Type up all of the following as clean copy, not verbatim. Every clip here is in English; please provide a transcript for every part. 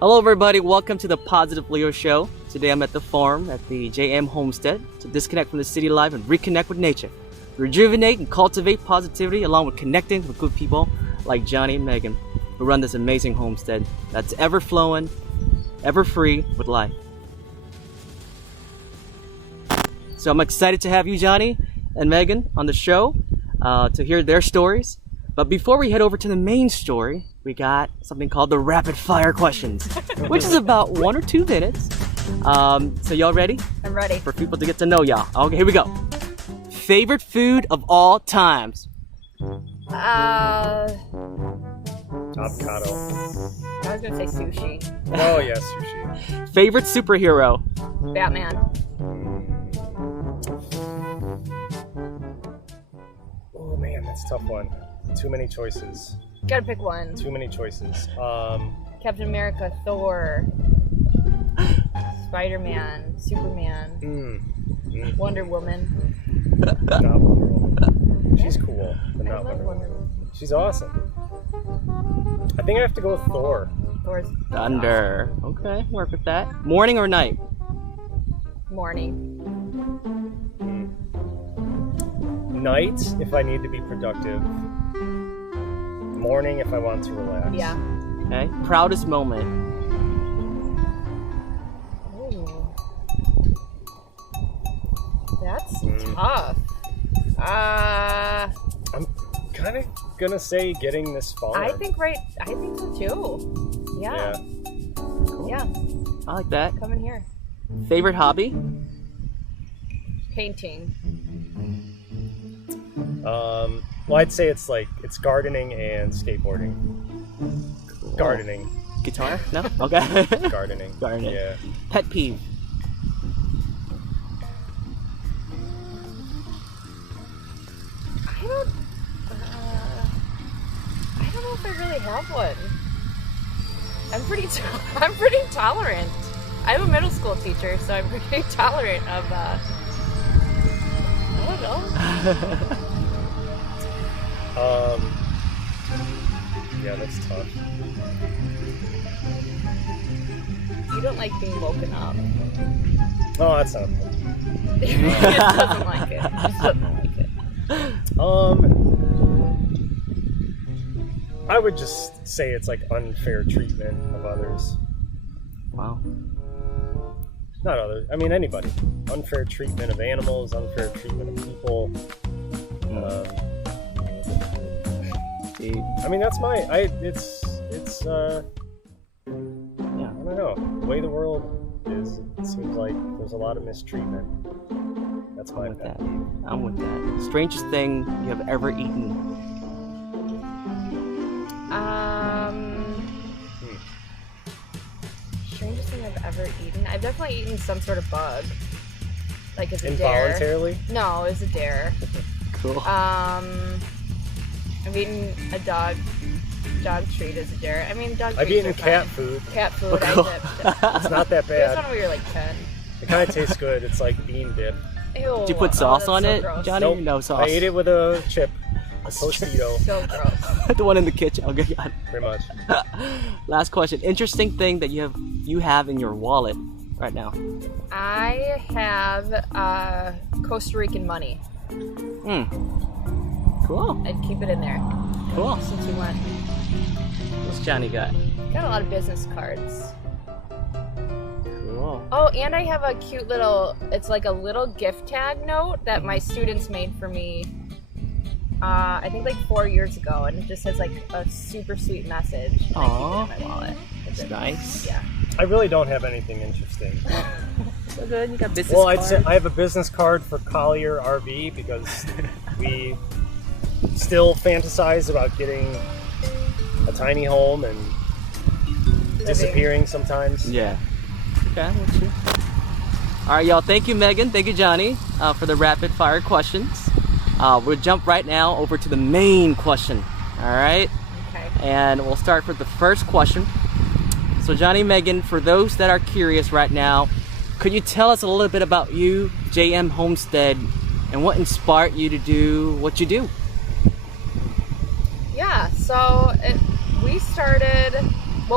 Hello everybody, welcome to the PositiveLEO Show. Today I'm at the farm at the JM Homestead to disconnect from the city life and reconnect with nature. Rejuvenate and cultivate positivity along with connecting with good people like Jonny and Megan, who run this amazing homestead that's ever flowing, ever free with life. So I'm excited to have you, Jonny and Megan, on the show to hear their stories. But before we head over to the main story, we got something called the rapid fire questions, which is about 1 or 2 minutes. So y'all ready? I'm ready. For people to get to know y'all. Okay, here we go. Favorite food of all times? Avocado. I was gonna say sushi. Oh yeah, sushi. Favorite superhero? Batman. Oh man, that's a tough one. Too many choices. Gotta pick one. Too many choices. Captain America, Thor, Spider-Man, Superman, Wonder Woman. Not Wonder Woman. She's cool, but I not love Wonder Woman. She's awesome. I think I have to go with Thor. Thor's Thunder. Okay, work with that. Morning or night? morning. Night if I need to be productive. Morning if I want to relax. Yeah. Okay. Proudest moment? Ooh. That's tough. I'm kind of gonna say getting this farm. I think so too. Yeah. Cool. Yeah. I like that. Come in here. Favorite hobby? Painting. Well, I'd say it's gardening and skateboarding. Cool. Gardening. Guitar? No? Okay. Gardening. Gardening. Yeah. Pet peeve? I don't know if I really have one. I'm pretty tolerant. I'm a middle school teacher, so I'm pretty tolerant of I don't know. Yeah, that's tough. You don't like being woken up. Oh, that's not. He doesn't like it. He doesn't like it. I would just say it's like unfair treatment of others. Wow. Not others. I mean anybody. Unfair treatment of animals. Unfair treatment of people. I mean that's it's yeah, I don't know. The way the world is, it seems like there's a lot of mistreatment. That's my pet peeve. I'm with that. Strangest thing you have ever eaten? Strangest thing I've ever eaten. I've definitely eaten some sort of bug. Like as a Involuntarily? dare. No, as a dare. Cool. I've eaten a dog treat as a dare. I mean, dog treats I've eaten are cat fine. food. Cat food. Cool. It's not that It was bad. when we were like 10. It kind of tastes good. It's like bean dip. Ew. Did you put sauce that's on so it, gross. Jonny? Nope. No sauce. I ate it with a chip, a Tostito, So gross. The one in the kitchen. Okay, got it. pretty much. Last question. Interesting thing that you have in your wallet right now. I have Costa Rican money. Cool. I'd keep it in there. Cool. Since we went. What's Jonny got? Got a lot of business cards. Cool. Oh, and I have a cute little, it's like a little gift tag note that my students made for me, I think like 4 years ago, and it just says like a super sweet message. And Aww. I keep it in my wallet. That's nice. Yeah. I really don't have anything interesting. So good. You got business Well, cards. I'd say I have a business card for Collier RV because we still fantasize about getting a tiny home and disappearing sometimes. Yeah. Okay, I'm with you. All right, y'all. Thank you, Megan. Thank you, Jonny, for the rapid fire questions. We'll jump right now over to the main question. All right. Okay. And we'll start with the first question. So, Jonny, Megan, for those that are curious right now, could you tell us a little bit about you, JM Homestead, and what inspired you to do what you do? Yeah, so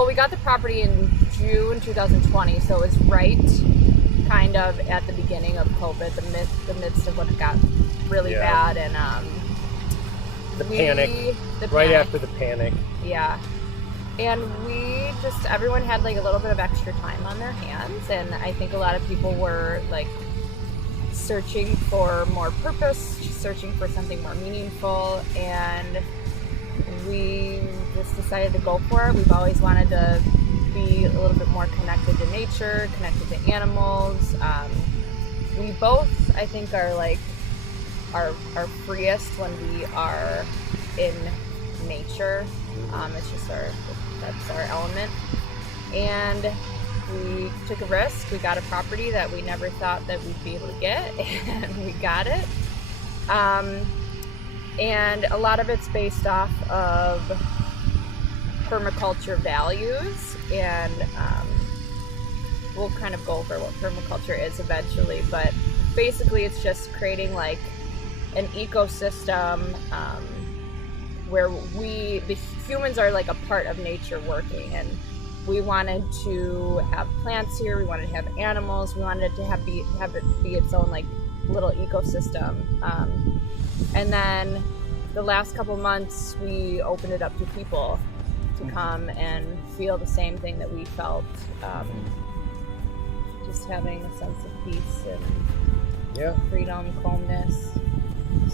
we got the property in June 2020, so it was right kind of at the beginning of COVID, the midst of when it got really bad, and the panic. After the panic. Yeah. And everyone had like a little bit of extra time on their hands, and I think a lot of people were like searching for more purpose, searching for something more meaningful, and we just decided to go for it. We've always wanted to be a little bit more connected to nature, connected to animals. We both, I think, are like our freest when we are in nature. It's just that's our element. And we took a risk. We got a property that we never thought that we'd be able to get, and we got it. And a lot of it's based off of permaculture values, and we'll kind of go over what permaculture is eventually, but basically it's just creating like an ecosystem where the humans are like a part of nature working, and we wanted to have plants here, we wanted to have animals, we wanted it to have it be its own like little ecosystem. And then the last couple months we opened it up to people to come and feel the same thing that we felt, just having a sense of peace and freedom, calmness,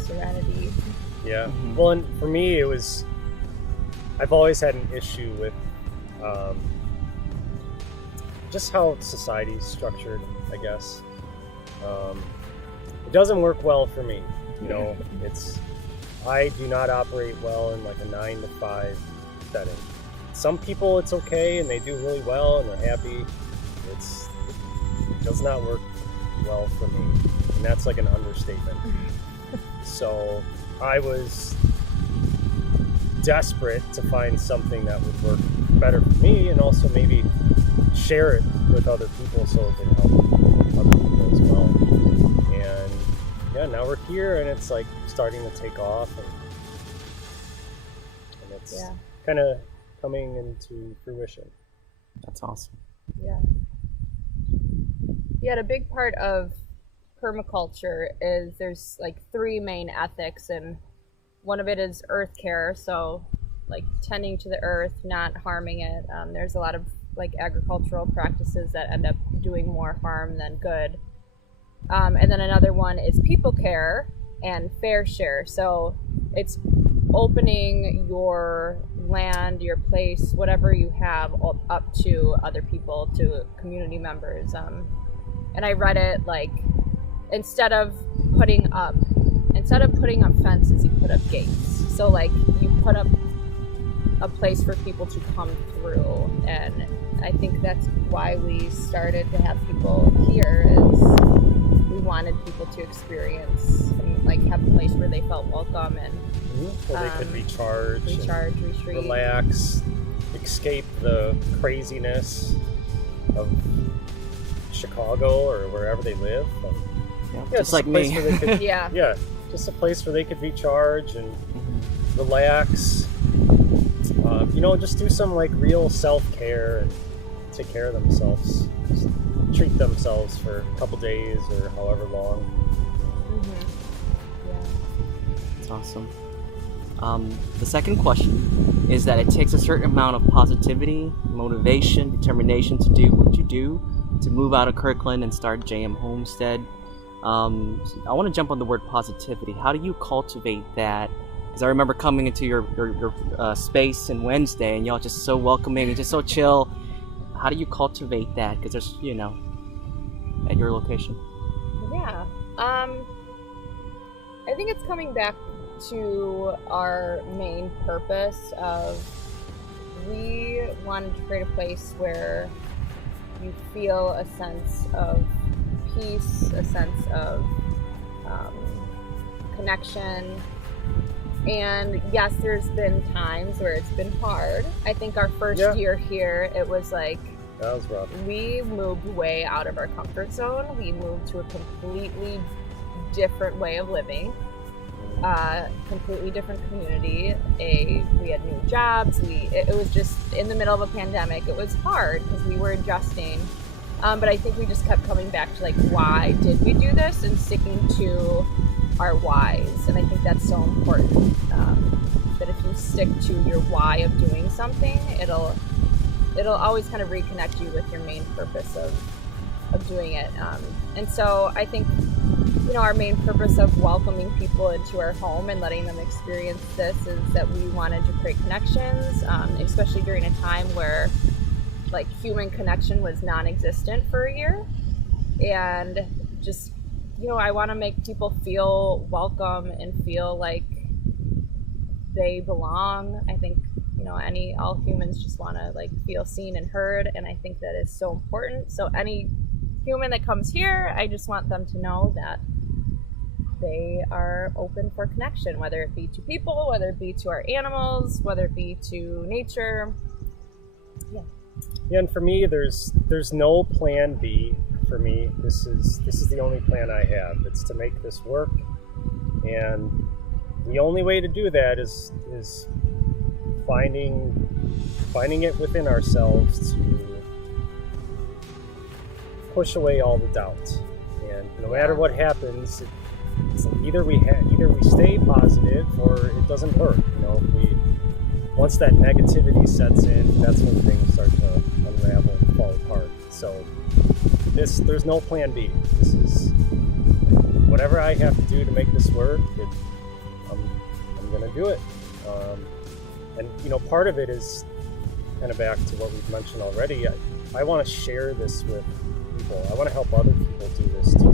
serenity. Yeah. Well, and for me, I've always had an issue with just how society is structured, I guess. It doesn't work well for me. You know, I do not operate well in like a 9-to-5 setting. Some people it's okay and they do really well and they're happy. It does not work well for me, and that's like an understatement. So I was desperate to find something that would work better for me, and also maybe share it with other people so it can help other people as well. And yeah, now we're here and it's like starting to take off, and it's kind of coming into fruition. That's awesome. Yeah. Yeah, a big part of permaculture is there's like 3 main ethics, and one of it is earth care, so like tending to the earth, not harming it. There's a lot of like agricultural practices that end up doing more harm than good. And then another one is people care and fair share. So it's opening your land, your place, whatever you have, up to other people, to community members. And I read it like, instead of putting up fences, you put up gates. So like you put up a place for people to come through, and I think that's why we started to have people here, is we wanted people to experience and like have a place where they felt welcome, and where they could recharge, retreat, relax, escape the craziness of Chicago or wherever they live. Just like me. Could, just a place where they could recharge and relax. Just do some like real self-care and take care of themselves. Just treat themselves for a couple days or however long. That's awesome. The second question is that it takes a certain amount of positivity, motivation, determination to do what you do, to move out of Kirkland and start JM Homestead. I want to jump on the word positivity. How do you cultivate that? Because I remember coming into your space on Wednesday, and y'all just so welcoming and just so chill. How do you cultivate that? Because there's, at your location. Yeah. I think it's coming back to our main purpose of, we wanted to create a place where you feel a sense of peace, a sense of connection. And yes, there's been times where it's been hard. I think our first year here, it was like, that was rough. We moved way out of our comfort zone. We moved to a completely different way of living. completely different community. We had new jobs. It was just in the middle of a pandemic. It was hard because we were adjusting. But I think we just kept coming back to like, why did we do this, and sticking to our whys. And I think that's so important. That if you stick to your why of doing something, it'll always kind of reconnect you with your main purpose of doing it. And so I think, our main purpose of welcoming people into our home and letting them experience this is that we wanted to create connections, especially during a time where like human connection was non-existent for a year. And just, I want to make people feel welcome and feel like they belong. I think, all humans just want to like feel seen and heard. And I think that is so important. So any human that comes here, I just want them to know that they are open for connection, whether it be to people, whether it be to our animals, whether it be to nature. Yeah, and for me, there's no plan B for me. This is the only plan I have. It's to make this work, and the only way to do that is finding it within ourselves to push away all the doubt. And no matter what happens, it's like either we stay positive or it doesn't work. Once that negativity sets in, that's when things start to unravel and fall apart. So there's no plan B. This is whatever I have to do to make this work. I'm gonna do it. And part of it is kind of back to what we've mentioned already. I want to share this with people. I want to help other people do this too.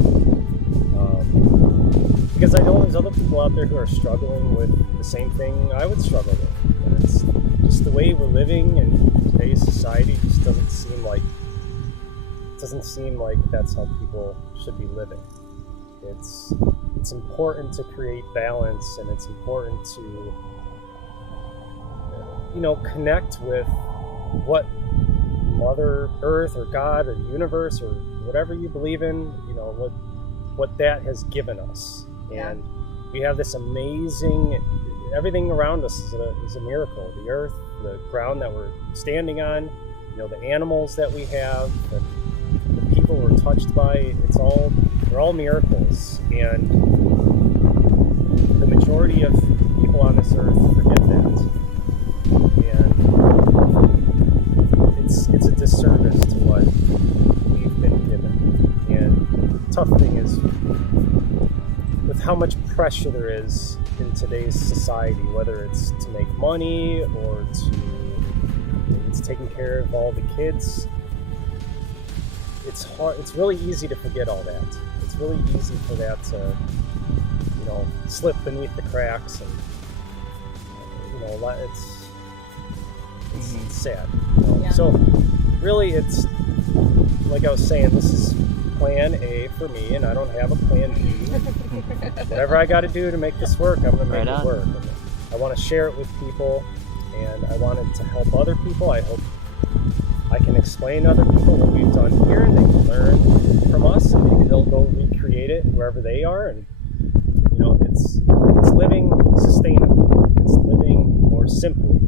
Because I know there's other people out there who are struggling with the same thing I would struggle with. And it's just the way we're living in today's society just doesn't seem like that's how people should be living. It's important to create balance, and it's important to connect with what Mother Earth or God or the universe or whatever you believe in, what that has given us. And we have this amazing, everything around us is a miracle. The earth, the ground that we're standing on, the animals that we have, the people we're touched by, they're all miracles. And the majority of people on this earth forget that. And it's a disservice to what we've been given. And the tough thing is, with how much pressure there is in today's society, whether it's to make money or it's taking care of all the kids, it's hard. It's really easy to forget all that. It's really easy for that to, slip beneath the cracks, and it's sad. Yeah. So really, it's like I was saying, this is plan A for me, and I don't have a plan B. Whatever I got to do to make this work, I'm going to make it work. And I want to share it with people, and I want it to help other people. I hope I can explain to other people what we've done here, and they can learn from us, and maybe they'll go recreate it wherever they are. And it's living sustainably. It's living more simply.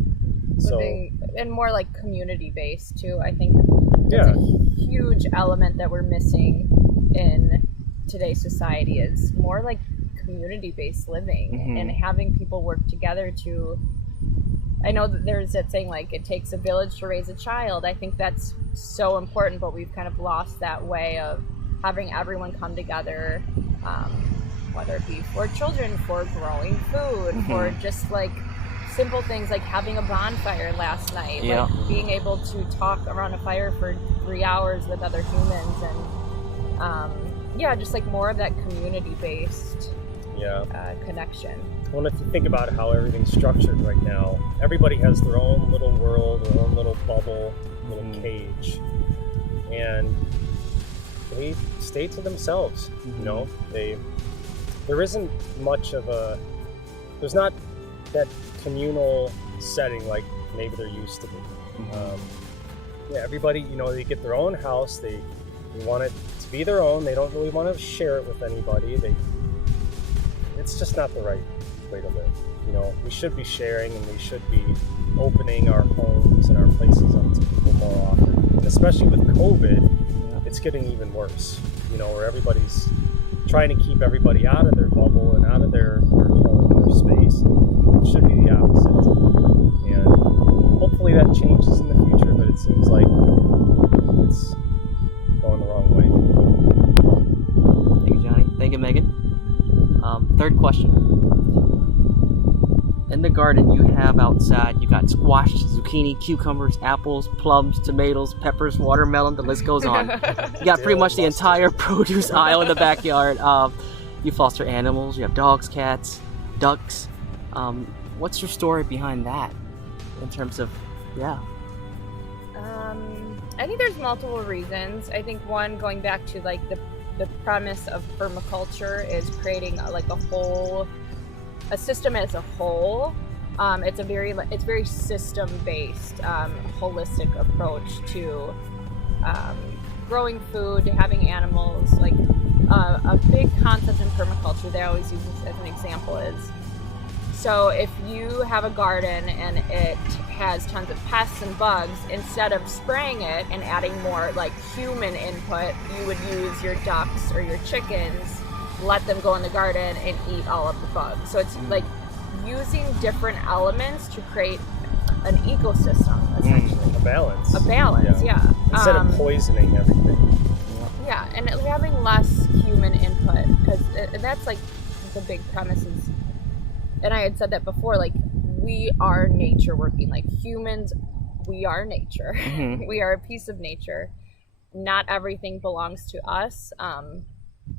And more like community based too. I think that's a huge element that we're missing in today's society, is more like community based living, and having people work together to, I know that there's that saying like it takes a village to raise a child. I think that's so important, but we've kind of lost that way of having everyone come together, whether it be for children, for growing food, for just like simple things like having a bonfire last night, like being able to talk around a fire for 3 hours with other humans, and just like more of that community-based connection. Well, if you think about how everything's structured right now, everybody has their own little world, their own little bubble, little cage, and they stay to themselves. There isn't much of there's not that communal setting like maybe there used to be. Everybody, they get their own house. They want it to be their own. They don't really want to share it with anybody. It's just not the right way to live. You know, we should be sharing, and we should be opening our homes and our places up to people more often. And especially with COVID, it's getting even worse. You know, where everybody's trying to keep everybody out of their bubble and out of their home, their space. It should be the opposite. And hopefully that changes in the future, but it seems like it's going the wrong way. Thank you, Jonny. Thank you, Megan. Third question. In the garden you have outside, you got squash, zucchini, cucumbers, apples, plums, tomatoes, peppers, watermelon, the list goes on. You got pretty much the entire produce aisle in the backyard. You foster animals, you have dogs, cats, ducks. What's your story behind that in terms of, I think there's multiple reasons. I think one, going back to like the premise of permaculture is creating a system as a whole. It's very system based, holistic approach to growing food, to having animals. Like a big concept in permaculture they always use this as an example is, so if you have a garden and it has tons of pests and bugs, instead of spraying it and adding more like human input, you would use your ducks or your chickens, let them go in the garden and eat all of the bugs. So it's like using different elements to create an ecosystem, essentially. A balance. A balance, yeah. Instead of poisoning everything. Yeah, and having less human input, because that's like the big premise is, and I had said that before, like we are nature working, like humans, we are nature. We are a piece of nature. Not everything belongs to us,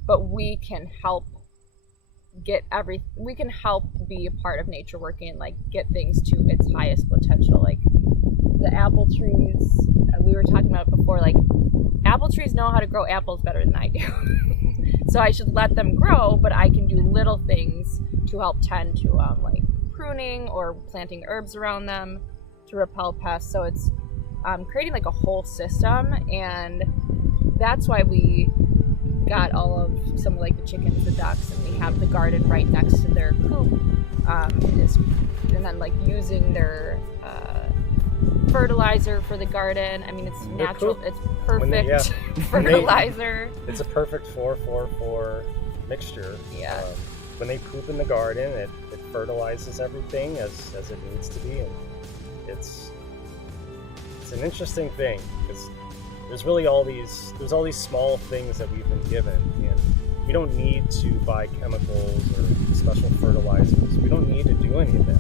but we can help we can help be a part of nature working and like get things to its highest potential. Like the apple trees, we were talking about before, like apple trees know how to grow apples better than I do. So I should let them grow, but I can do little things to help tend to like pruning or planting herbs around them to repel pests. So it's creating like a whole system, and that's why we got all of some of like the chickens, the ducks, and we have the garden right next to their coop. And then like using their fertilizer for the garden. I mean, it's natural. It's perfect fertilizer. It's a perfect 4-4-4 mixture. Yeah. When they poop in the garden, it fertilizes everything as it needs to be, and it's an interesting thing because there's all these small things that we've been given, and we don't need to buy chemicals or special fertilizers. We don't need to do any of that.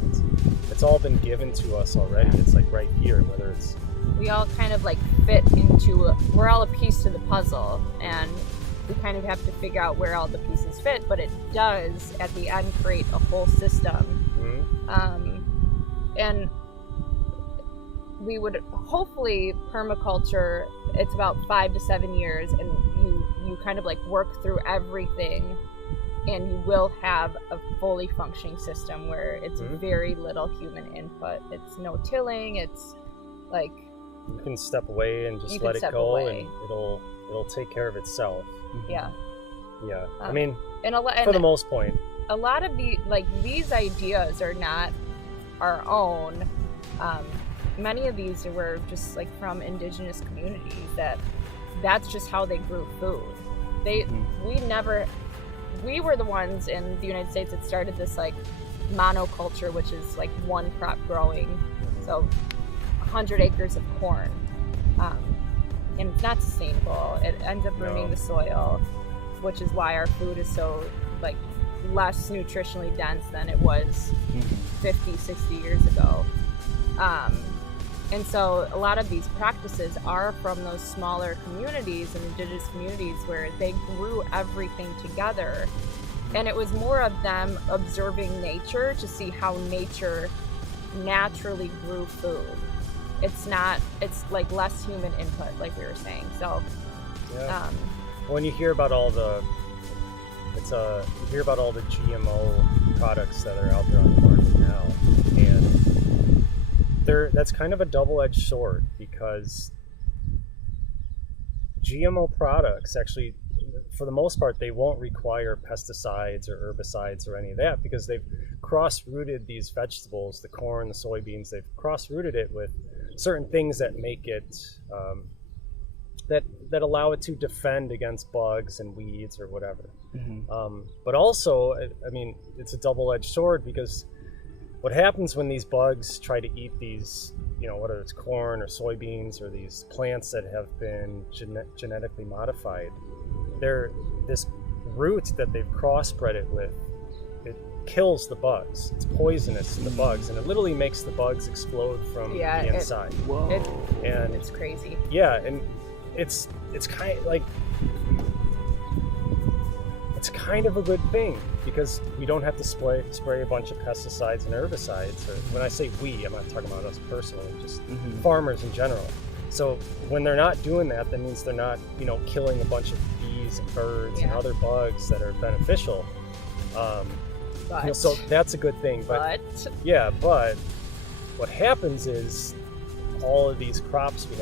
It's all been given to us already. It's like right here, whether it's... We all kind of like fit into we're all a piece to the puzzle, and we kind of have to figure out where all the pieces fit, but it does at the end create a whole system. And we would hopefully permaculture, it's about 5 to 7 years, and you kind of like work through everything, and you will have a fully functioning system where it's very little human input. It's no tilling. It's like you can step away and just let it go, and it'll take care of itself. Yeah. I mean, for the most point, a lot of these ideas are not our own. Many of these were just like from indigenous communities that's just how they grew food. We were the ones in the United States that started this like monoculture, which is like one crop growing, so 100 acres of corn, and it's not sustainable. It ends up ruining the soil, which is why our food is so like less nutritionally dense than it was 50, 60 years ago. And so a lot of these practices are from those smaller communities and indigenous communities where they grew everything together. And it was more of them observing nature to see how nature naturally grew food. It's like less human input, like we were saying. So, when you hear about all the GMO products that are out there on the market now, and that's kind of a double-edged sword, because GMO products actually, for the most part, they won't require pesticides or herbicides or any of that, because they've cross-rooted these vegetables, the corn, the soybeans, they've cross-rooted it with certain things that make it, that allow it to defend against bugs and weeds or whatever. But also, I mean, it's a double-edged sword, because what happens when these bugs try to eat these, whether it's corn or soybeans or these plants that have been genetically modified, this root that they've crossbred it with, it kills the bugs. It's poisonous to the bugs, and it literally makes the bugs explode from the inside. And it's crazy. Yeah, and it's kind of like, it's kind of a good thing, because we don't have to spray a bunch of pesticides and herbicides. Or when I say we, I'm not talking about us personally, just farmers in general. So when they're not doing that, that means they're not, killing a bunch of bees and birds and other bugs that are beneficial. So that's a good thing. But what happens is, all of these crops we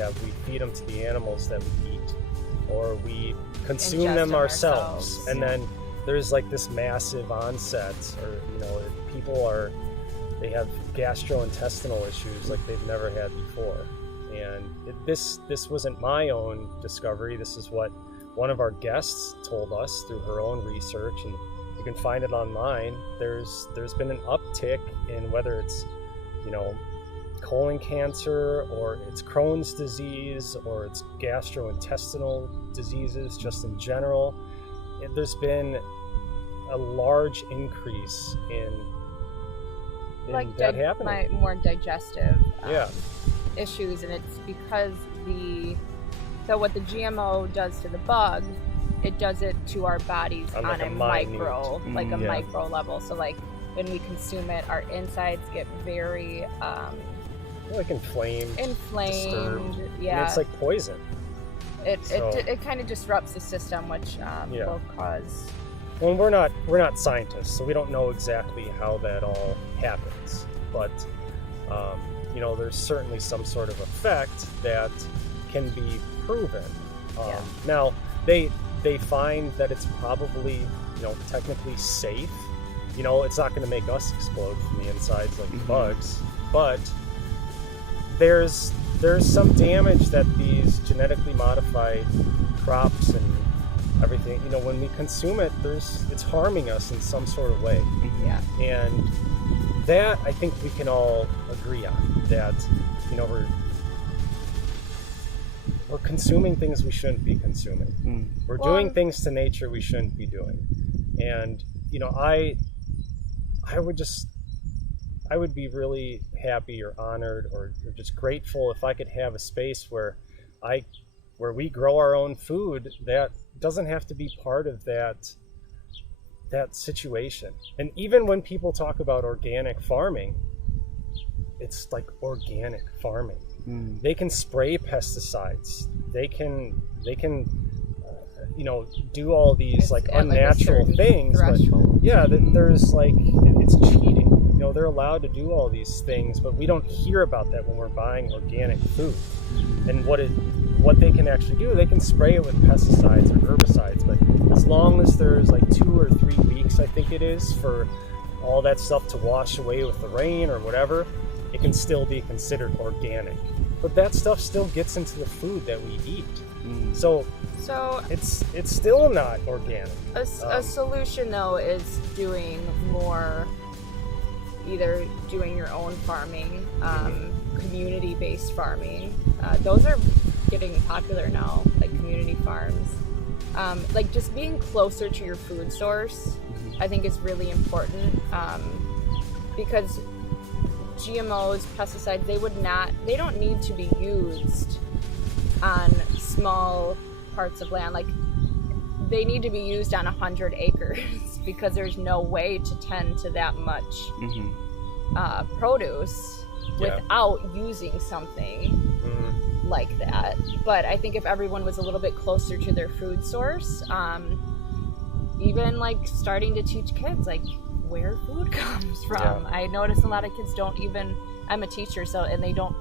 feed them to the animals that we eat, or we consume them ourselves. And then there's like this massive onset, or people they have gastrointestinal issues like they've never had before. And this wasn't my own discovery. This is what one of our guests told us through her own research, and you can find it online. There's been an uptick in whether it's colon cancer, or it's Crohn's disease, or it's gastrointestinal diseases just in general. There's been a large increase in that happening. More digestive issues, and it's because what the GMO does to the bug, it does it to our bodies on a micro level. So like when we consume it, our insides get very inflamed, disturbed. Yeah, and it's like poison. It kind of disrupts the system, which will cause. Well, we're not scientists, so we don't know exactly how that all happens. But there's certainly some sort of effect that can be proven. Now they find that it's probably technically safe. It's not going to make us explode from the insides like bugs, but there's some damage that these genetically modified crops and everything, when we consume it, it's harming us in some sort of way. And that, I think we can all agree on, that we're consuming things we shouldn't be consuming. We're doing things to nature we shouldn't be doing. And I would be really happy or honored or just grateful if I could have a space where we grow our own food that doesn't have to be part of that situation. And even when people talk about organic farming, it's like organic farming. They can spray pesticides. They can do all these like unnatural things. But there's like, it's cheating. They're allowed to do all these things, but we don't hear about that when we're buying organic food. And what they can actually do, they can spray it with pesticides or herbicides, but as long as there's like 2 or 3 weeks, I think it is, for all that stuff to wash away with the rain or whatever, it can still be considered organic. But that stuff still gets into the food that we eat. So it's still not organic. A solution though is doing more, either doing your own farming, community-based farming. Those are getting popular now, like community farms. Like just being closer to your food source, I think is really important, because GMOs, pesticides, they don't need to be used on small parts of land. Like they need to be used on 100 acres because there's no way to tend to that much produce without using something like that. But I think if everyone was a little bit closer to their food source, even like starting to teach kids like where food comes from. I notice a lot of kids don't even, I'm a teacher, and they don't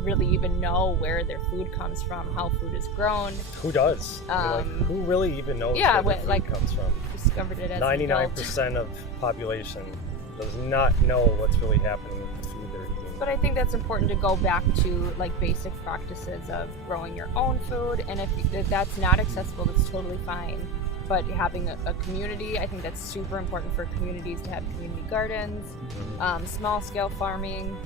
really even know where their food comes from, how food is grown. Who does? Who really even knows where their food comes from? Discovered it as 99% of population does not know what's really happening with the food they're eating. But I think that's important to go back to like basic practices of growing your own food, and if that's not accessible, that's totally fine. But having a community, I think that's super important for communities to have community gardens, small scale farming,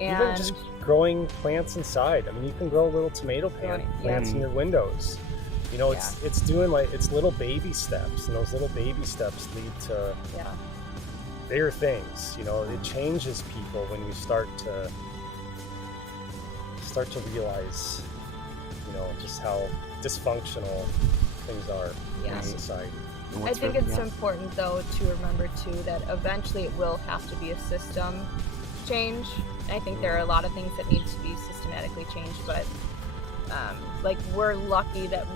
and even just growing plants inside. I mean, you can grow little tomato plants in your windows. You know, it's doing like, it's little baby steps, and those little baby steps lead to bigger things. You know, it changes people when you start to realize, you know, just how dysfunctional things are in society. I think it's important though to remember too that eventually it will have to be a system change. And I think there are a lot of things that need to be systematically changed, but like we're lucky that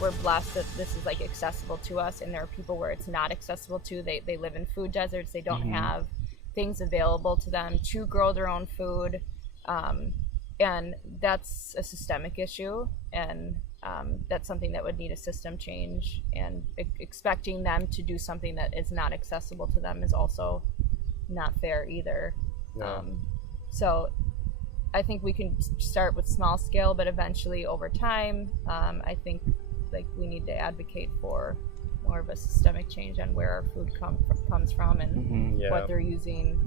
we're blessed that this is like accessible to us, and there are people where it's not accessible to. They live in food deserts. They don't have things available to them to grow their own food, and that's a systemic issue, and that's something that would need a system change, and expecting them to do something that is not accessible to them is also not fair either. So I think we can start with small scale, but eventually over time, I think like we need to advocate for more of a systemic change on where our food comes from, and what they're using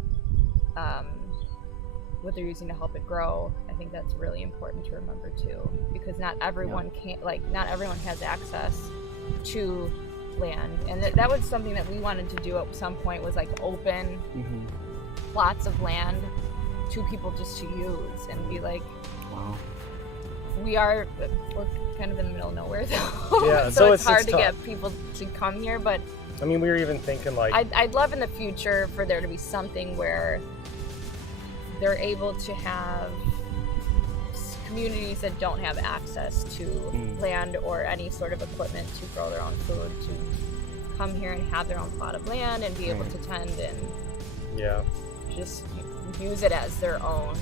to help it grow. I think that's really important to remember too, because not everyone not everyone has access to land, and that was something that we wanted to do at some point, was like open plots of land to people just to use, and be like, we're kind of in the middle of nowhere though. So it's hard to get people to come here. But I mean, we were even thinking like, I'd love in the future for there to be something where they're able to have communities that don't have access to land or any sort of equipment to grow their own food to come here and have their own plot of land and be able to tend and just use it as their own.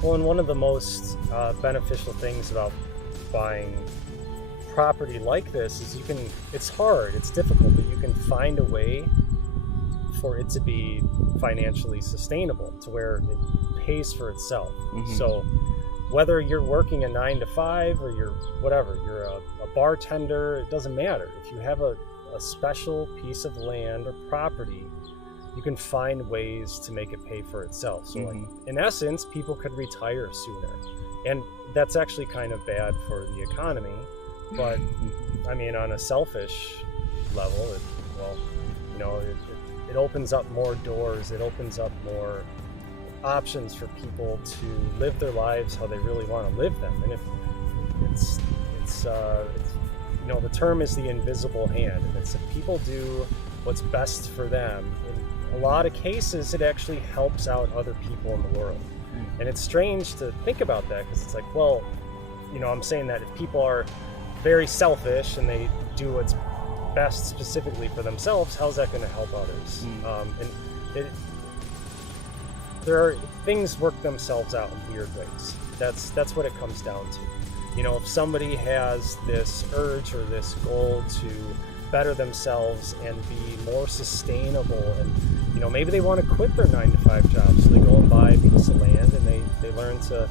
Well, and one of the most beneficial things about buying property like this is it's hard, it's difficult, but you can find a way for it to be financially sustainable to where it pays for itself. So whether you're working a 9 to 5 or you're a bartender, it doesn't matter. If you have a special piece of land or property, you can find ways to make it pay for itself. So like, in essence, people could retire sooner. And that's actually kind of bad for the economy. But I mean, on a selfish level, it opens up more doors. It opens up more options for people to live their lives how they really want to live them. And if the term is the invisible hand, and it's if people do what's best for them, in a lot of cases it actually helps out other people in the world. And it's strange to think about that, because it's like, well, I'm saying that if people are very selfish and they do what's best specifically for themselves, how's that going to help others? There are things work themselves out in weird ways. That's what it comes down to. If somebody has this urge or this goal to better themselves and be more sustainable, and maybe they want to quit their 9 to 5 job, so they go and buy a piece of land and they learn to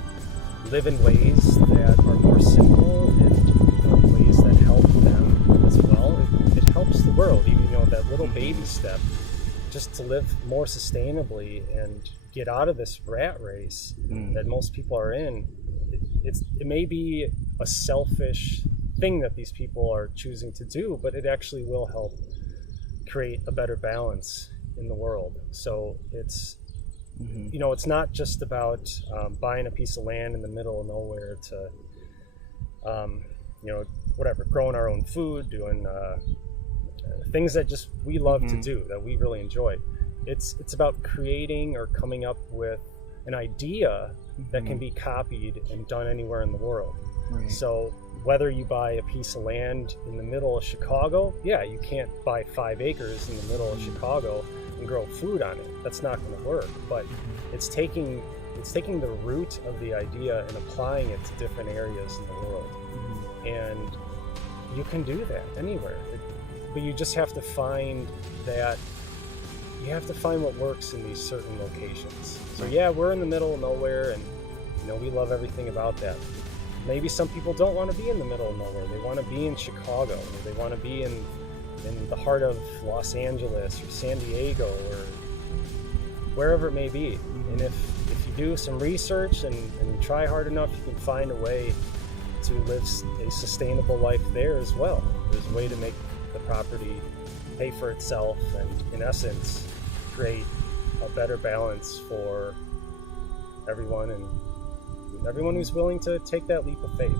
live in ways that are more simple and ways that help them as well. It helps the world, even that little baby step, just to live more sustainably and get out of this rat race that most people are in. It may be a selfish thing that these people are choosing to do, but it actually will help create a better balance in the world. So it's it's not just about buying a piece of land in the middle of nowhere to growing our own food, doing things that just we love to do, that we really enjoy. It's about creating or coming up with an idea that can be copied and done anywhere in the world. So whether you buy a piece of land in the middle of Chicago, you can't buy 5 acres in the middle of Chicago and grow food on it. That's not going to work. But it's taking the root of the idea and applying it to different areas in the world. And you can do that anywhere. But you just have to find that you have to find what works in these certain locations. So yeah, we're in the middle of nowhere, and we love everything about that. Maybe some people don't want to be in the middle of nowhere. They want to be in Chicago, or they want to be in the heart of Los Angeles or San Diego or wherever it may be. And if you do some research and you try hard enough, you can find a way to live a sustainable life there as well. There's a way to make the property pay for itself and, in essence, create a better balance for everyone, and everyone who's willing to take that leap of faith.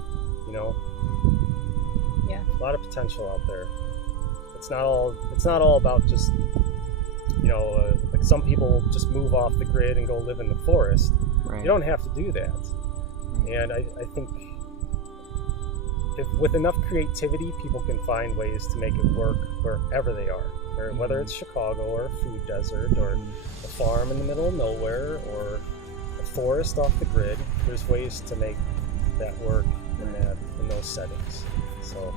Yeah. A lot of potential out there. It's not all about just like some people just move off the grid and go live in the forest. Right. You don't have to do that. And I think if with enough creativity, people can find ways to make it work wherever they are, whether it's Chicago or a food desert or a farm in the middle of nowhere or a forest off the grid. There's ways to make that work in those settings. So.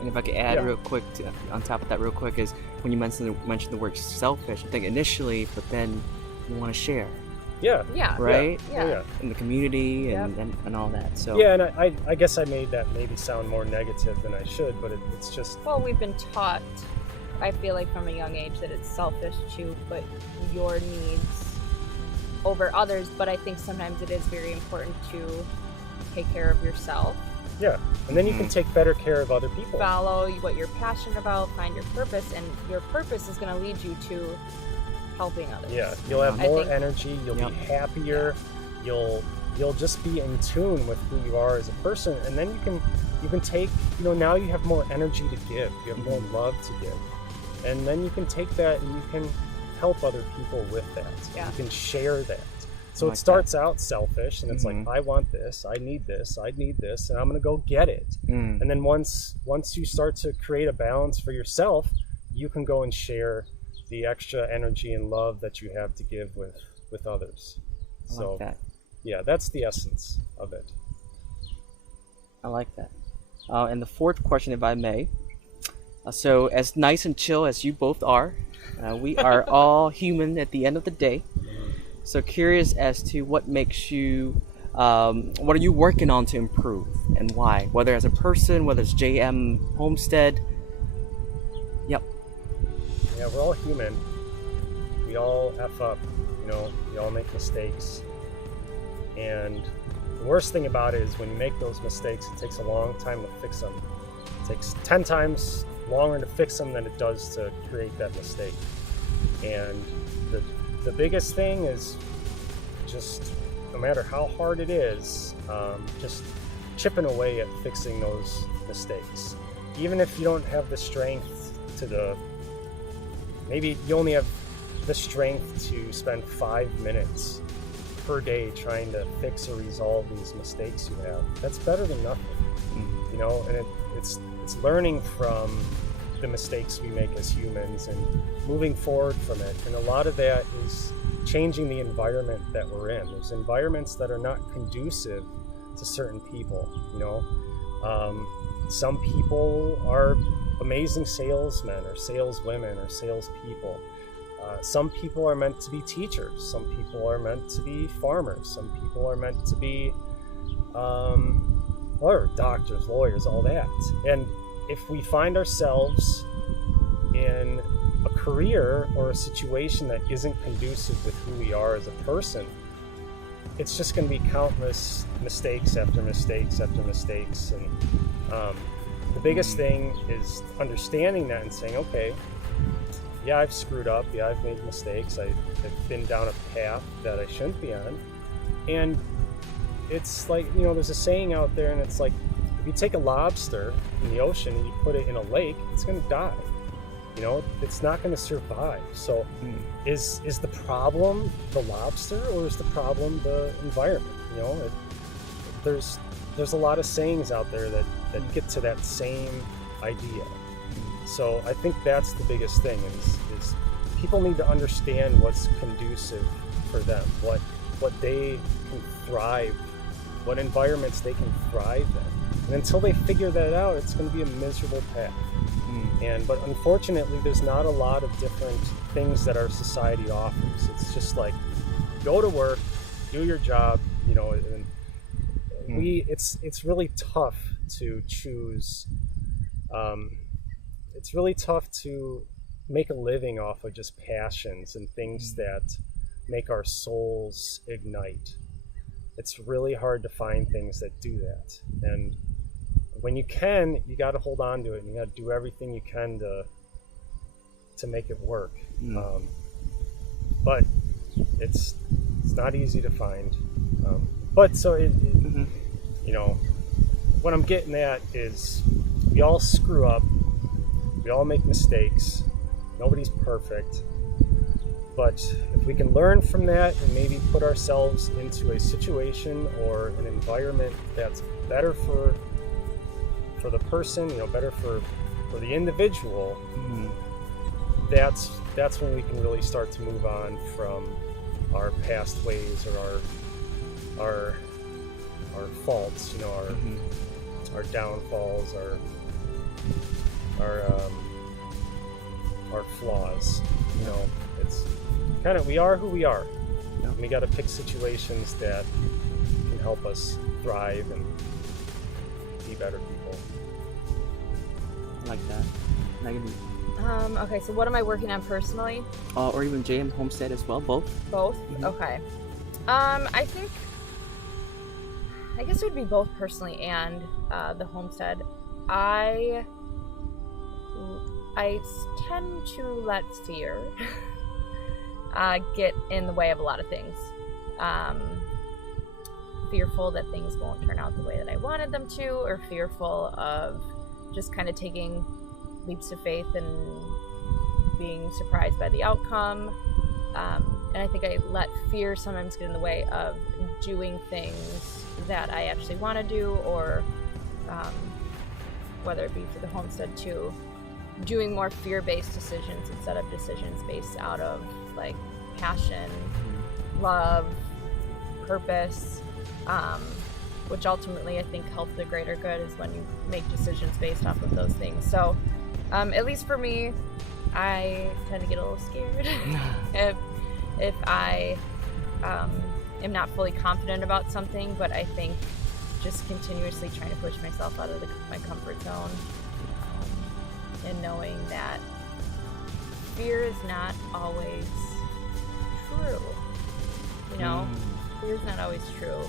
And if I could add real quick on top of that real quick is when you mentioned the word selfish, I think initially, but then you want to share. Yeah. Yeah. Right? Yeah. Yeah. In the community and all that. So yeah, and I guess I made that maybe sound more negative than I should, but it's just... Well, we've been taught, I feel like from a young age, that it's selfish to put your needs over others, but I think sometimes it is very important to take care of yourself. Yeah, and then you can take better care of other people. Follow what you're passionate about, find your purpose, and your purpose is going to lead you to helping others. Yeah, you'll have more energy, you'll be happier, you'll just be in tune with who you are as a person, and then you can take, now you have more energy to give, you have more love to give, and then you can take that and you can help other people with that. Yeah. You can share that. So it starts out selfish, and it's like, I want this, I need this, and I'm going to go get it. And then once you start to create a balance for yourself, you can go and share the extra energy and love that you have to give with others. I like that. Yeah, that's the essence of it. I like that. And the fourth question, if I may. So as nice and chill as you both are, we are all human at the end of the day. So curious as to what makes you, what are you working on to improve and why? Whether as a person, whether it's JM Homestead. Yep. Yeah, we're all human. We all F up, we all make mistakes. And the worst thing about it is when you make those mistakes, it takes a long time to fix them. It takes 10 times longer to fix them than it does to create that mistake. And the biggest thing is just, no matter how hard it is, just chipping away at fixing those mistakes. Even if you don't have the strength maybe you only have the strength to spend 5 minutes per day trying to fix or resolve these mistakes you have. That's better than nothing, and it's learning from the mistakes we make as humans and moving forward from it. And a lot of that is changing the environment that we're in. There's environments that are not conducive to certain people. Some people are amazing salesmen or saleswomen or salespeople. Some people are meant to be teachers. Some people are meant to be farmers. Some people are meant to be doctors, lawyers, all that. And if we find ourselves in a career or a situation that isn't conducive with who we are as a person, it's just going to be countless mistakes after mistakes after mistakes. And the biggest thing is understanding that and saying, okay, yeah, I've screwed up. Yeah, I've made mistakes. I've been down a path that I shouldn't be on. And it's like, there's a saying out there, and it's like, if you take a lobster in the ocean and you put it in a lake, it's going to die. It's not going to survive. So is the problem the lobster, or is the problem the environment? There's a lot of sayings out there that get to that same idea. So I think that's the biggest thing is people need to understand what's conducive for them, what they can thrive, what environments they can thrive in. And until they figure that out, it's going to be a miserable path. But unfortunately, there's not a lot of different things that our society offers. It's just like, go to work, do your job, you know, and it's really tough to choose. It's really tough to make a living off of just passions and things that make our souls ignite. It's really hard to find things that do that. And when you can, you got to hold on to it, and you got to do everything you can to make it work. But it's not easy to find. But so you know, what I'm getting at is, we all screw up, we all make mistakes, nobody's perfect. But if we can learn from that and maybe put ourselves into a situation or an environment that's better for the person, you know, better for the individual, that's when we can really start to move on from our past ways or our faults, you know, our downfalls, our flaws. You know, it's kind of, we are who we are. And we got to pick situations that can help us thrive and be better people. I like that. Megan? Okay, so what am I working on personally? Or even JM Homestead as well, both? Both? Okay. I guess it would be both personally and the homestead. I tend to let fear get in the way of a lot of things. Fearful that things won't turn out the way that I wanted them to, or fearful of just kind of taking leaps of faith and being surprised by the outcome. And I think I let fear sometimes get in the way of doing things that I actually want to do, or whether it be for the homestead too, doing more fear-based decisions instead of decisions based out of like passion, love, purpose, which ultimately I think help the greater good is when you make decisions based off of those things. So at least for me, I tend to get a little scared if I am not fully confident about something, but I think just continuously trying to push myself out of my comfort zone, and knowing that fear is not always true. You know, fear is not always true.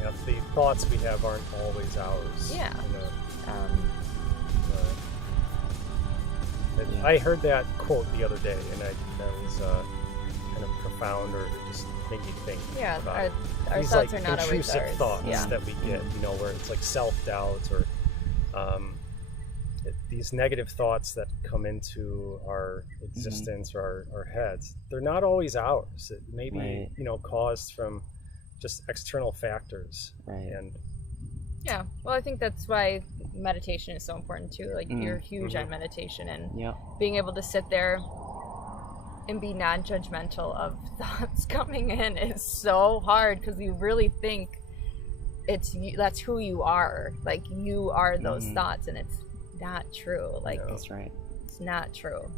Yeah, the thoughts we have aren't always ours. Yeah. You know? I heard that quote the other day, and that was kind of profound, or it just made me think. Yeah, about our these thoughts like are not always intrusive ours. thoughts that we get, you know, where it's like self-doubt or these negative thoughts that come into our existence or our heads. They're not always ours. It may be, you know, caused from just external factors. And yeah, well, I think that's why meditation is so important too. Like you're huge on meditation, and being able to sit there and be non-judgmental of thoughts coming in is so hard, because you really think that's who you are. Like you are those thoughts, and it's not true. Like that's right. It's not true.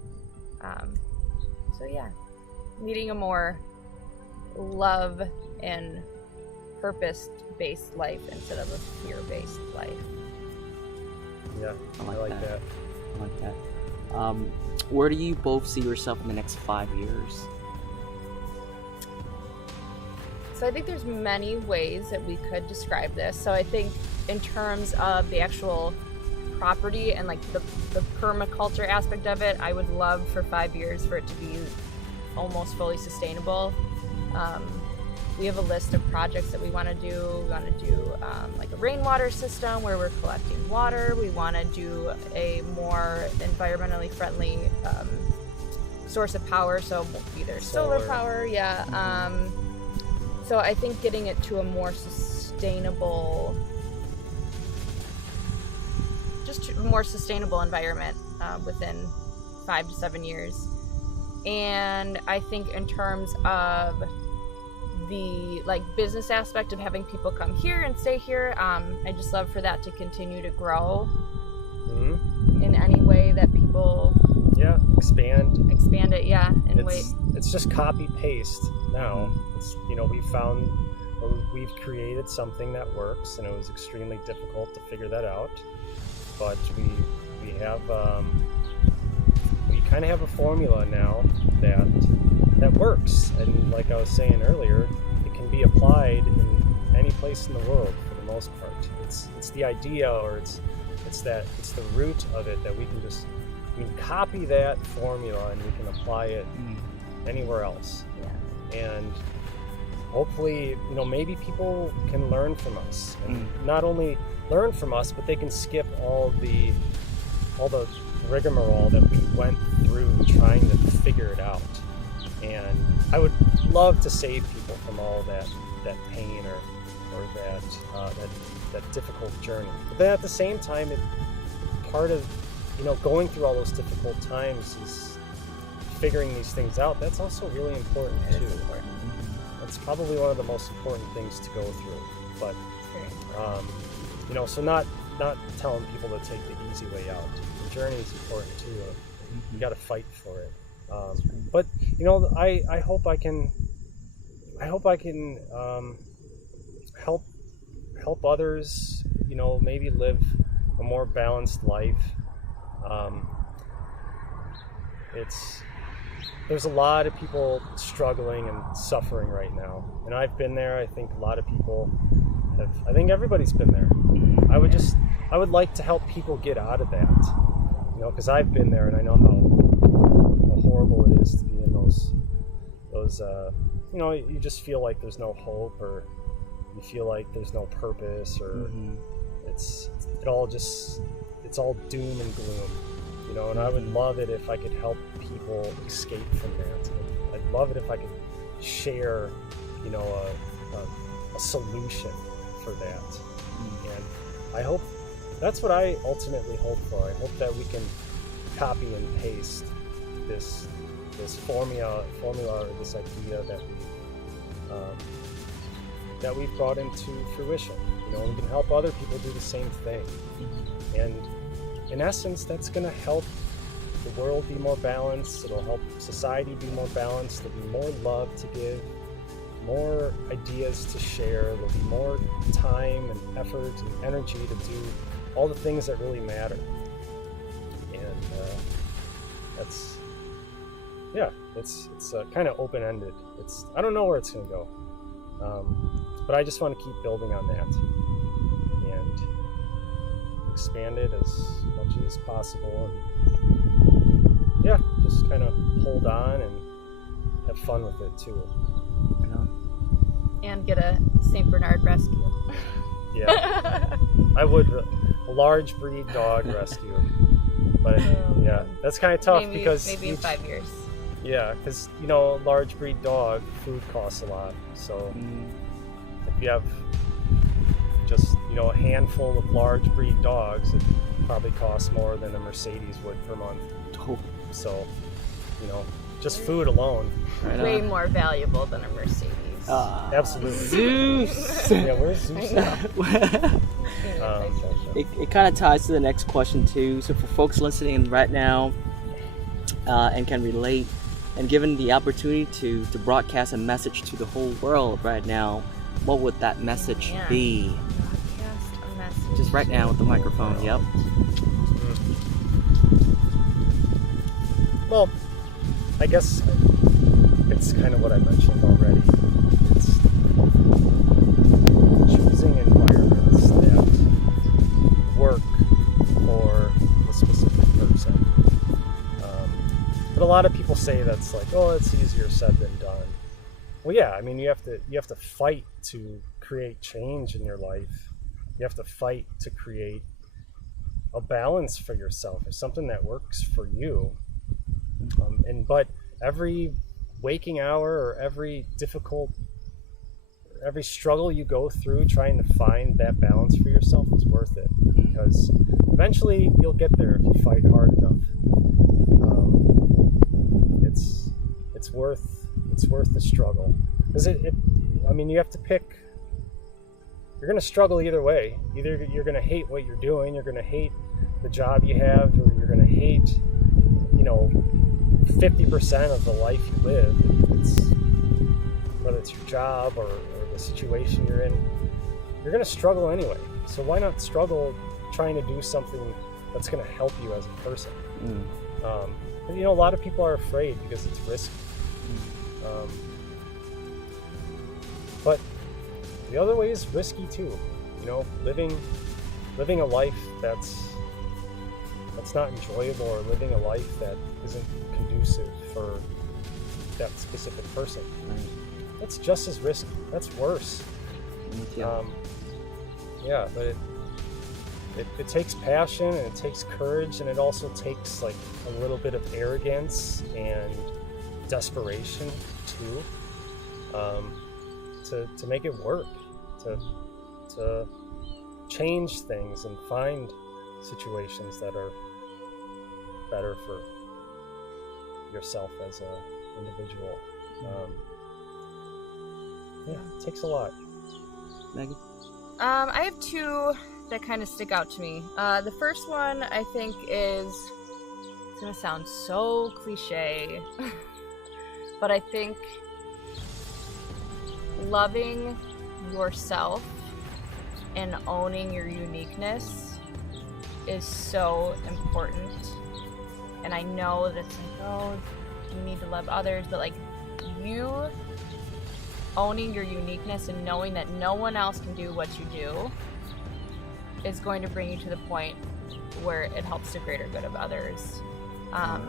So yeah, leading a more love and purpose-based life instead of a fear-based life. Yeah, I like that. I like that. Where do you both see yourself in the next 5 years? So I think there's many ways that we could describe this. So I think in terms of the actual property and like the permaculture aspect of it, I would love for 5 years for it to be almost fully sustainable. We have a list of projects that we want to do. We want to do like a rainwater system where we're collecting water. We want to do a more environmentally friendly source of power, so either solar power, so I think getting it to a more sustainable, environment within 5 to 7 years. And I think in terms of the like business aspect of having people come here and stay here, I just love for that to continue to grow in any way that people expand it, yeah, and it's just copy paste now. It's, you know, we've created something that works, and it was extremely difficult to figure that out, but we have we kind of have a formula now that works, and like I was saying earlier, it can be applied in any place in the world for the most part. It's the idea, or it's the root of it, that we can copy that formula and we can apply it anywhere else. Yeah. And hopefully, you know, maybe people can learn from us, and not only learn from us, but they can skip all the rigmarole that we went through trying to figure it out. And I would love to save people from all that pain or that difficult journey. But then at the same time, part of, you know, going through all those difficult times is figuring these things out. That's also really important too. That's probably one of the most important things to go through. But you know, so not telling people to take the easy way out. The journey is important too. You got to fight for it. But you know, I hope I can help others, you know, maybe live a more balanced life. There's a lot of people struggling and suffering right now, and I've been there. I think a lot of people have. I think everybody's been there. I would like to help people get out of that, you know, because I've been there, and I know how horrible it is to be in those you know, you just feel like there's no hope, or you feel like there's no purpose, or it's all doom and gloom, you know. And I would love it if I could help people escape from that. I'd love it if I could share, you know, a solution for that. And I hope that's what I ultimately hope for. I hope that we can copy and paste this formula, or this idea that we've brought into fruition. You know, we can help other people do the same thing. And in essence, that's going to help the world be more balanced. It'll help society be more balanced. There'll be more love to give, more ideas to share. There'll be more time and effort and energy to do all the things that really matter. And it's kind of open-ended. I don't know where it's going to go, but I just want to keep building on that and expand it as much as possible. And yeah, just kind of hold on and have fun with it too. And get a St. Bernard rescue. Yeah, I would a large breed dog rescue, but yeah, that's kind of tough because maybe in 5 years. Yeah, because, you know, a large breed dog, food costs a lot. So if you have just, you know, a handful of large breed dogs, it probably costs more than a Mercedes would per month. So, you know, just food alone. Way more valuable than a Mercedes. Absolutely. Zeus! Yeah, where's Zeus at? It kind of ties to the next question too. So for folks listening right now and can relate, and given the opportunity to broadcast a message to the whole world right now, what would that message be? Broadcast a message. Just right now with the microphone, yep. Well, I guess it's kind of what I mentioned already. It's choosing environments that work for the specific person. But a lot of people say that's like, oh, it's easier said than done. Well, yeah, I mean, you have to fight to create change in your life. You have to fight to create a balance for yourself, or something that works for you. But every waking hour, or every struggle you go through trying to find that balance for yourself is worth it, because eventually you'll get there if you fight hard enough. It's worth the struggle, because I mean, you have to pick. You're going to struggle either way. Either you're going to hate what you're doing, you're going to hate the job you have, or you're going to hate, you know, 50% of the life you live. It's whether it's your job or the situation you're in, you're going to struggle anyway. So why not struggle trying to do something that's going to help you as a person? And, a lot of people are afraid because it's risky. But the other way is risky too. Living a life that's not enjoyable, or living a life that isn't conducive for that specific person. That's just as risky. That's worse. But it takes passion, and it takes courage, and it also takes like a little bit of arrogance and desperation too, to make it work, to change things and find situations that are better for yourself as an individual. It takes a lot. Megan? I have two that kind of stick out to me. The first one I think is, it's gonna sound so cliche, but I think loving yourself and owning your uniqueness is so important. And I know that's like, oh, you need to love others, but like, you owning your uniqueness and knowing that no one else can do what you do is going to bring you to the point where it helps the greater good of others. I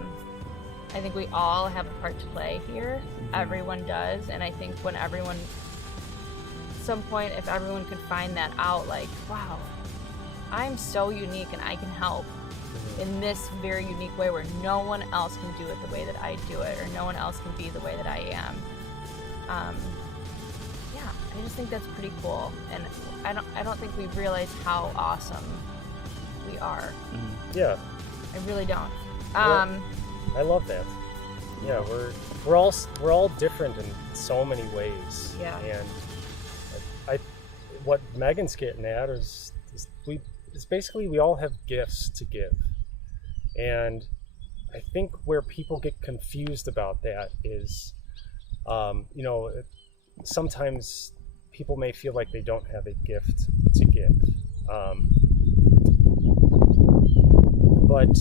think we all have a part to play here. Everyone does. And I think when everyone, at some point, if everyone could find that out, like, wow, I'm so unique and I can help in this very unique way where no one else can do it the way that I do it, or no one else can be the way that I am. I just think that's pretty cool, and I don't think we realize how awesome we are. Yeah, I really don't. I love that. Yeah, we're all different in so many ways. Yeah. And what Megan's getting at is basically we all have gifts to give, and I think where people get confused about that is, sometimes people may feel like they don't have a gift to give. But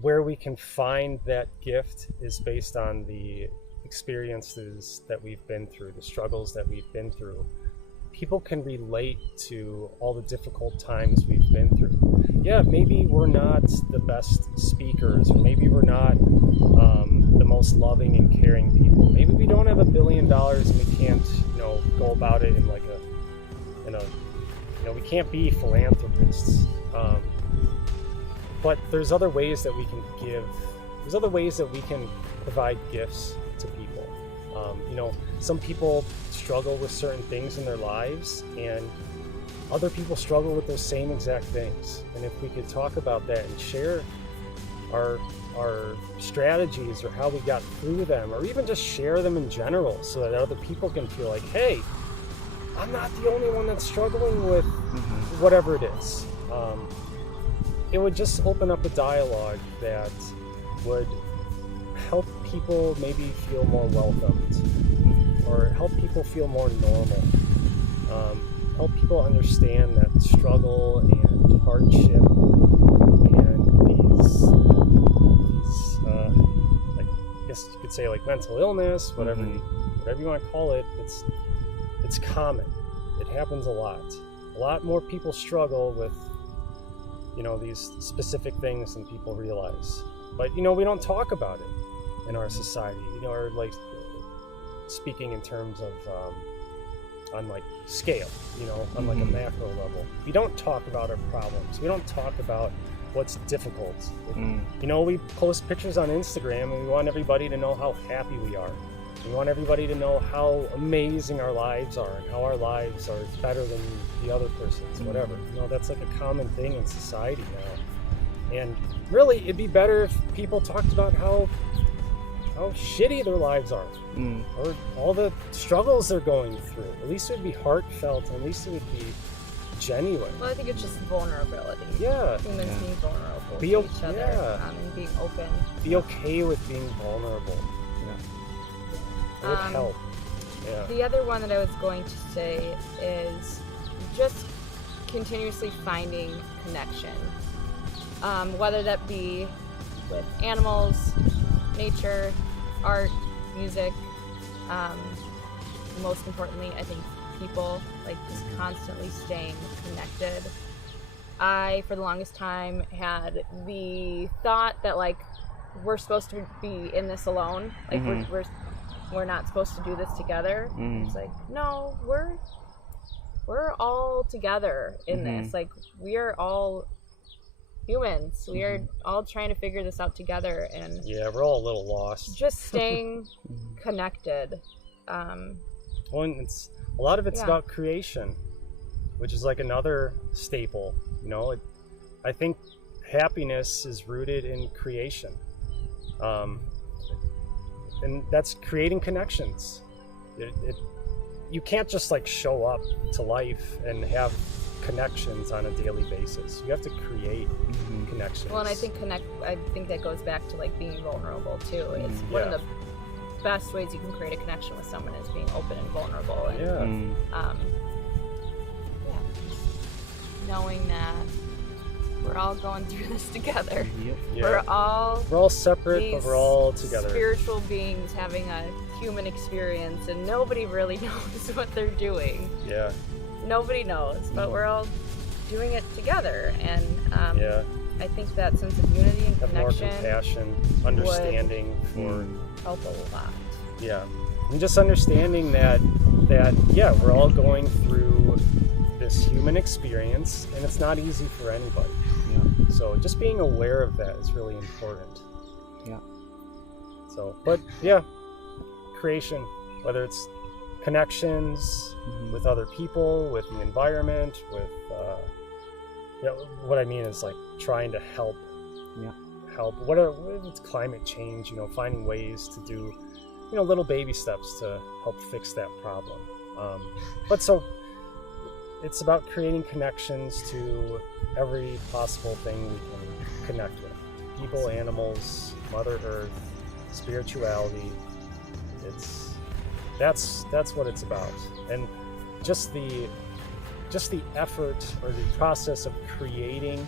where we can find that gift is based on the experiences that we've been through, the struggles that we've been through. People can relate to all the difficult times we've been through. Yeah, maybe we're not the best speakers, or maybe we're not the most loving and caring people. Maybe we don't have $1 billion and we can't, go about it in like we can't be philanthropists. But there's other ways that we can give. There's other ways that we can provide gifts to people. Some people struggle with certain things in their lives, and other people struggle with those same exact things. And if we could talk about that and share our strategies, or how we got through them, or even just share them in general, so that other people can feel like, hey, I'm not the only one that's struggling with whatever it is. It would just open up a dialogue that would help people maybe feel more welcomed, or help people feel more normal, help people understand that struggle and hardship and these I guess you could say like mental illness, whatever you want to call it, it's common. It happens a lot. A lot more people struggle with these specific things than people realize. But we don't talk about it in our society, or like speaking in terms of on like scale, on like a macro level. We don't talk about our problems. We don't talk about what's difficult. We post pictures on Instagram and we want everybody to know how happy we are. We want everybody to know how amazing our lives are, and how our lives are better than the other person's, whatever. That's like a common thing in society now. And really, it'd be better if people talked about how shitty their lives are, or all the struggles they're going through. At least it would be heartfelt, and at least it would be genuine. Well, I think it's just vulnerability. Yeah. Humans being vulnerable Be to each other, yeah. And being open. Be okay with being vulnerable. It would help. Yeah. The other one that I was going to say is just continuously finding connection. Whether that be with animals, nature, art, music, most importantly, I think people, like just constantly staying connected. I, for the longest time, had the thought that like we're supposed to be in this alone, like we're not supposed to do this together. It's like, no, we're all together in this. Like, we are all humans. We are all trying to figure this out together, and yeah, we're all a little lost. Just staying connected. Well, and a lot of it's about creation, which is like another staple. You know, I think happiness is rooted in creation. And that's creating connections. You can't just like show up to life and have connections on a daily basis. You have to create connections. Well, and I think that goes back to like being vulnerable too. It's one of the best ways you can create a connection with someone is being open and vulnerable. And, knowing that we're all going through this together. Yeah. We're all separate, but we're all together. Spiritual beings having a human experience, and nobody really knows what they're doing. Yeah. Nobody knows, but we're all doing it together. And I think that sense of unity and connection, more compassion, understanding for help a lot. Yeah, and just understanding that we're all going through this human experience, and it's not easy for anybody. Yeah. So just being aware of that is really important. Yeah. So, but creation, whether it's connections with other people, with the environment, with what I mean is like trying to help. What if it's climate change? Finding ways to do little baby steps to help fix that problem. But so it's about creating connections to every possible thing we can connect with: people, animals, Mother Earth, spirituality. That's what it's about. And just the effort or the process of creating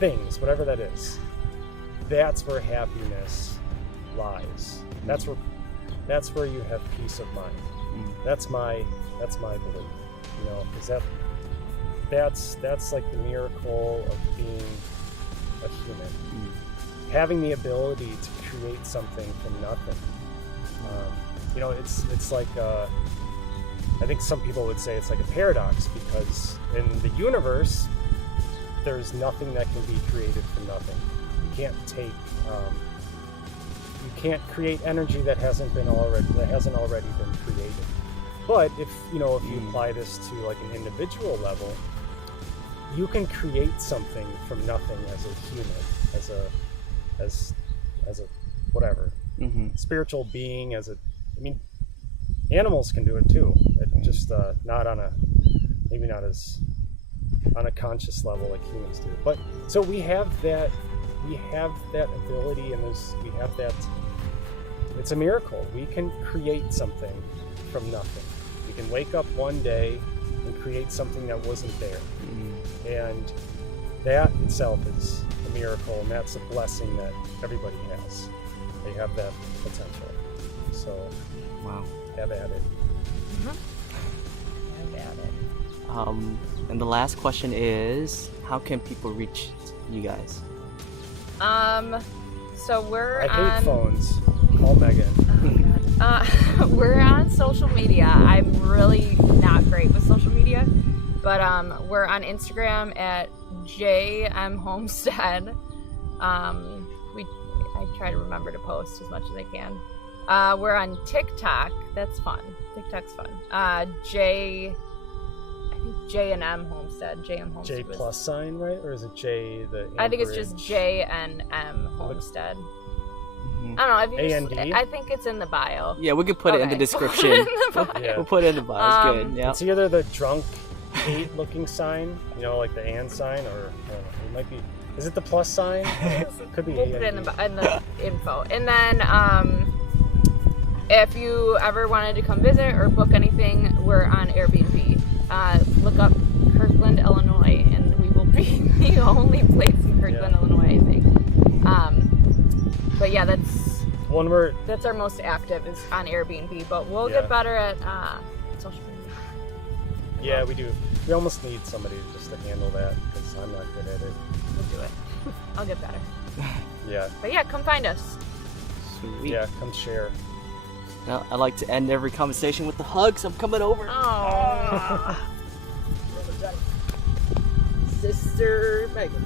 things, whatever that is, that's where happiness lies. That's where you have peace of mind. That's my belief. Is that's like the miracle of being a human. Having the ability to create something from nothing. It's like I think some people would say it's like a paradox, because in the universe there's nothing that can be created from nothing. You can't create energy that hasn't already been created. But if you apply this to like an individual level, you can create something from nothing as a human, as a whatever spiritual being. Animals can do it too. Just not on a conscious level like humans do. But so we have that ability, and we have that. It's a miracle. We can create something from nothing. We can wake up one day and create something that wasn't there. And that itself is a miracle, and that's a blessing that everybody has. They have that potential. So, wow. Have at it. Have at it. And the last question is, how can people reach you guys? So we're I hate phones. Call Megan. We're on social media. I'm really not great with social media, but we're on Instagram at JM Homestead. I try to remember to post as much as I can. We're on TikTok. That's fun. TikTok's fun. J and M Homestead. JM Homestead. J plus sign, right? Or is it J the? I think it's just J and M Homestead. I don't know. I think it's in the bio. Yeah, we could put it in the description. We'll put it in the bio. It's good. Yeah. It's either the drunk 8-looking sign, you know, like the and sign, or it might be. Is it the plus sign? Could be. We'll put it in the info. And then if you ever wanted to come visit or book anything, we're on Airbnb. Look up Kirkland, Illinois, and we will be the only place in Kirkland, Illinois, I think. But yeah, that's our most active is on Airbnb. But we'll get better at social media. Yeah, we do. We almost need somebody just to handle that because I'm not good at it. We'll do it. I'll get better. Yeah. But yeah, come find us. Sweet. Yeah, come share. Well, I like to end every conversation with the hugs. I'm coming over. Oh. Sister Megan.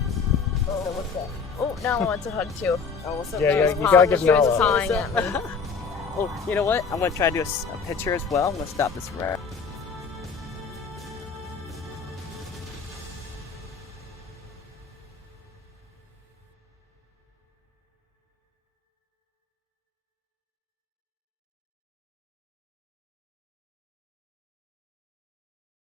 Oh, what's that? Oh, no, it's a hug too. Oh, what's up? Yeah, guys? you gotta give She was Nala. pawing at me. Oh, you know what? I'm gonna try to do a picture as well. I'm gonna stop this right.